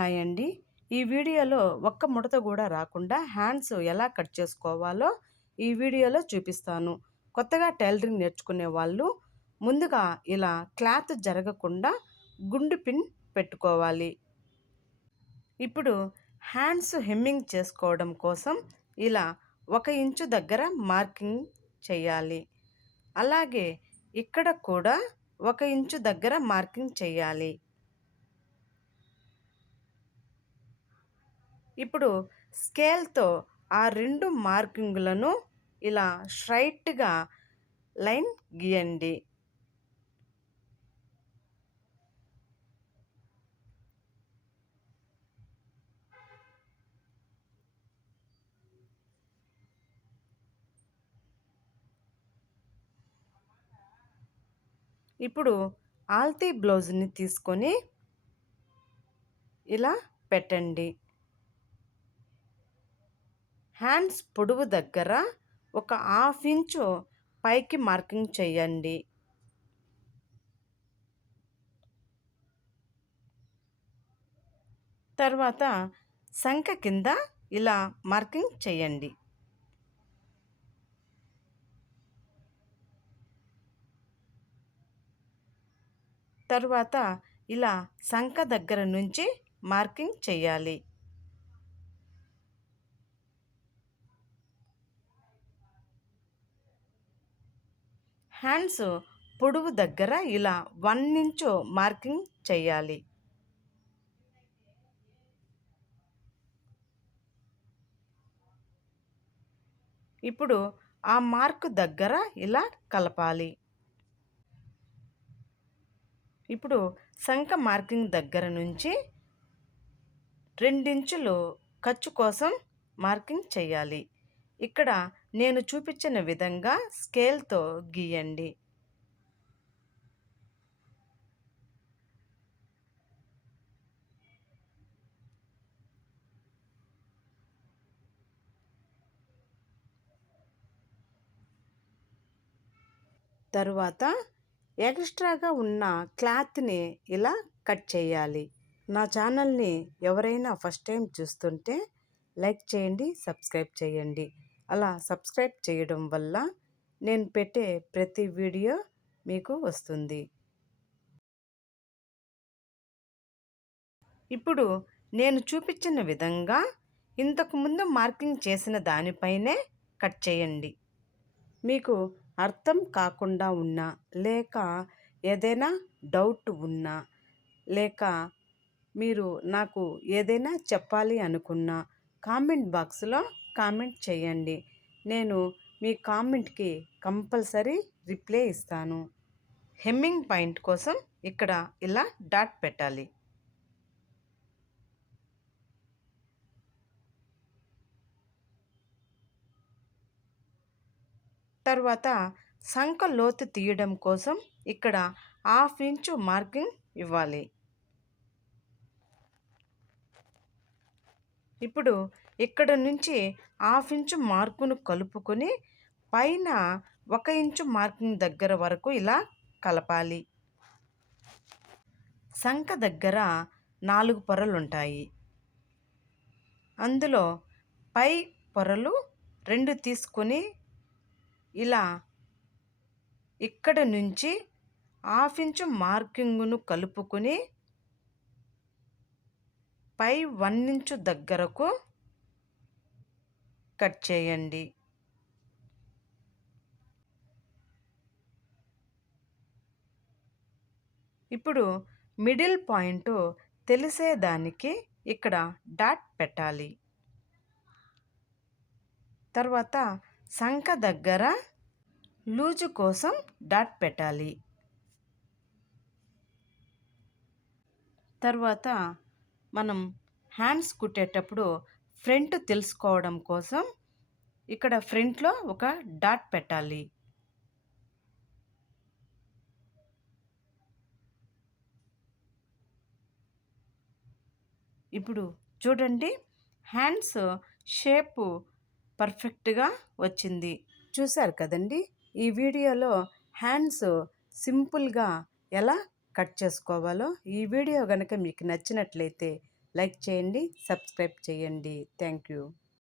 Hi అండి. ఈ వీడియోలో ఒక్క ముడత కూడా రాకుండా హ్యాండ్స్ ఎలా కట్ చేసుకోవాలో ఈ వీడియోలో చూపిస్తాను. కొత్తగా టైలరింగ్ నేర్చుకునే వాళ్ళు ముందుగా ఇలా క్లాత్ జరగకుండా గుండు పిన్ పెట్టుకోవాలి. ఇప్పుడు హ్యాండ్స్ హెమ్మింగ్ చేసుకోవడం కోసం ఇలా 1 ఇంచు దగ్గర మార్కింగ్ చేయాలి. అలాగే ఇక్కడ కూడా 1 ఇంచు దగ్గర మార్కింగ్ చేయాలి. ఇప్పుడు స్కేల్తో ఆ 2 మార్కింగులను ఇలా స్ట్రైట్‌గా లైన్ గీయండి. ఇప్పుడు ఆల్తీ బ్లౌజ్‌ని తీసుకొని ఇలా పెట్టండి. హ్యాండ్స్ పొడవు దగ్గర ఒక 1/2 ఇంచు పైకి మార్కింగ్ చేయండి. తర్వాత సంక కింద ఇలా మార్కింగ్ చేయండి. తర్వాత ఇలా సంక దగ్గర నుంచి మార్కింగ్ చేయాలి. హ్యాండ్స్ పొడవు దగ్గర ఇలా 1 ఇంచు మార్కింగ్ చేయాలి. ఇప్పుడు ఆ మార్క్ దగ్గర ఇలా కలపాలి. ఇప్పుడు సంక మార్కింగ్ దగ్గర నుంచి 2 ఇంచులు ఖర్చు కోసం మార్కింగ్ చేయాలి. ఇక్కడ నేను చూపించిన విధంగా స్కేల్తో గీయండి. తరువాత ఎక్స్ట్రాగా ఉన్న క్లాత్ని ఇలా కట్ చేయాలి. నా ఛానల్ని ఎవరైనా ఫస్ట్ టైం చూస్తుంటే లైక్ చేయండి, సబ్స్క్రైబ్ చేయండి. అలా సబ్స్క్రైబ్ చేయడం వల్ల నేను పెట్టే ప్రతి వీడియో మీకు వస్తుంది. ఇప్పుడు నేను చూపించిన విధంగా ఇంతకుముందు మార్కింగ్ చేసిన దానిపైనే కట్ చేయండి. మీకు అర్థం కాకుండా ఉన్నా, లేక ఏదైనా డౌట్ ఉన్నా, లేక మీరు నాకు ఏదైనా చెప్పాలి అనుకున్నా కామెంట్ బాక్స్లో కామెంట్ చేయండి. నేను మీ కామెంట్కి కంపల్సరీ రిప్లై ఇస్తాను. హెమ్మింగ్ పాయింట్ కోసం ఇక్కడ ఇలా డాట్ పెట్టాలి. తర్వాత సంక లోతు తీయడం కోసం ఇక్కడ 1/2 ఇంచు మార్కింగ్ ఇవ్వాలి. ఇప్పుడు ఇక్కడ నుంచి 1/2 ఇంచు మార్కును కలుపుకొని పైన 1 ఇంచు మార్కింగ్ దగ్గర వరకు ఇలా కలపాలి. సంక దగ్గర 4 పొరలు ఉంటాయి. అందులో పై పొరలు 2 తీసుకొని ఇలా ఇక్కడ నుంచి 1/2 ఇంచు మార్కింగును కలుపుకొని పై 1 ఇంచు దగ్గరకు కట్ చేయండి. ఇప్పుడు మిడిల్ పాయింట్ తెలిసేదానికి ఇక్కడ డాట్ పెట్టాలి. తర్వాత సంక దగ్గర లూజు కోసం డాట్ పెట్టాలి. తర్వాత మనం హ్యాండ్స్ కుట్టేటప్పుడు ఫ్రంట్ తెలుసుకోవడం కోసం ఇక్కడ ఫ్రంట్లో ఒక డాట్ పెట్టాలి. ఇప్పుడు చూడండి, హ్యాండ్స్ షేపు పర్ఫెక్ట్గా వచ్చింది. చూశారు కదండి, ఈ వీడియోలో హ్యాండ్స్ సింపుల్గా ఎలా కట్ చేసుకోవాలో. ఈ వీడియో కనుక మీకు నచ్చినట్లయితే లైక్ చేయండి, సబ్స్క్రైబ్ చేయండి. Thank you.